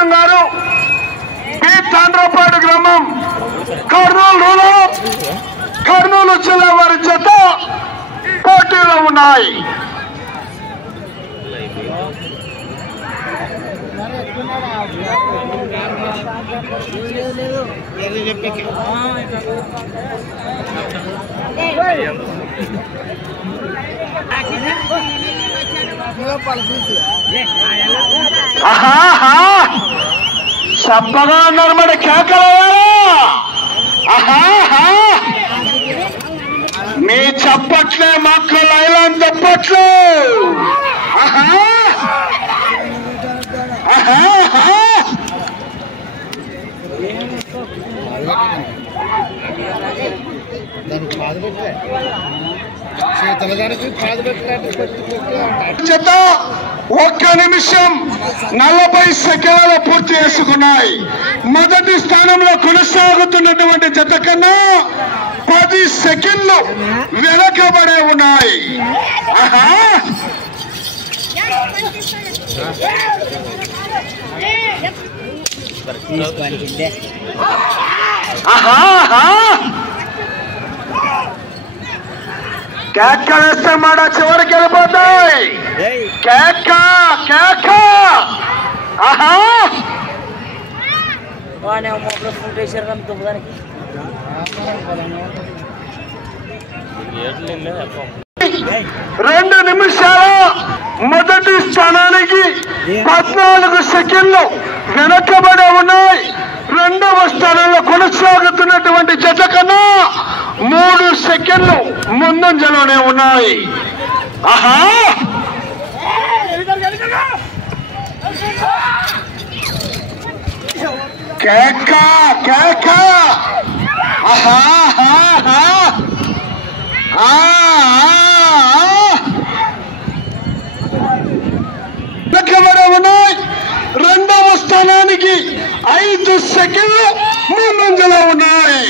చిన్నరత్నం గారు బి తాండ్రపాడు గ్రామం కర్నూలు జిల్లా వారి జత పోటీలో ఉన్నాయి. చప్పగా ఉన్నారు మరి కేకలయ్యారా? మీ చప్పట్లే మాకు లైలాన్ చప్పట్లు. జత 1 నిమిషం 40 సెకండ్లు పూర్తి చేసుకున్నాయి. మొదటి స్థానంలో కొనసాగుతున్నటువంటి జత కన్నా 10 సెకండ్లు వెనకబడే ఉన్నాయి. కేక వేస్తే మాట చివరికి వెళ్ళిపోతాయి. కేక కేక. రెండు నిమిషాల మొదటి స్థానానికి 14 సెకండ్లు వెనకబడి ఉన్నాయి. రెండవ స్థానంలో కొనసాగుతున్నటువంటి జత కన్నా 3 సెకండ్లు ముందంజలోనే ఉన్నాయి. కేక కేక. వెనకబడి ఉన్నాయి. రెండవ స్థానానికి 5 సెకండ్లు ముందంజలో ఉన్నాయి.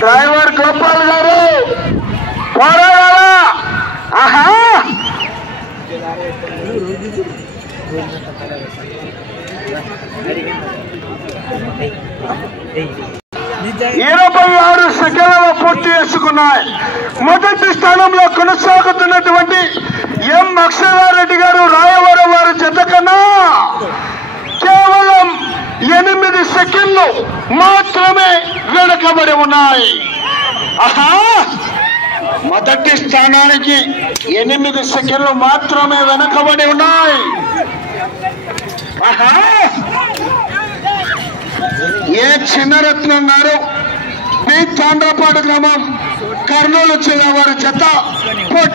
డ్రైవర్ గోపాల్ గారు పోరాడారా? ఇరవై 6 సెకండ్లలో పూర్తి చేసుకున్నాయి. మొదటి స్థానంలో కొనసాగుతున్నటువంటి ఎం అక్షరారెడ్డి గారు రాయవరం వారి జత కన్నా కేవలం 8 సెకండ్లు మాత్రమే వెనకబడి ఉన్నాయి. మొదటి స్థానానికి 8 సెకండ్లు మాత్రమే వెనకబడి ఉన్నాయి. ఏ చిన్నరత్నం గారు బి తాండ్రపాడు గ్రామం కర్నూలు జిల్లా వారి జత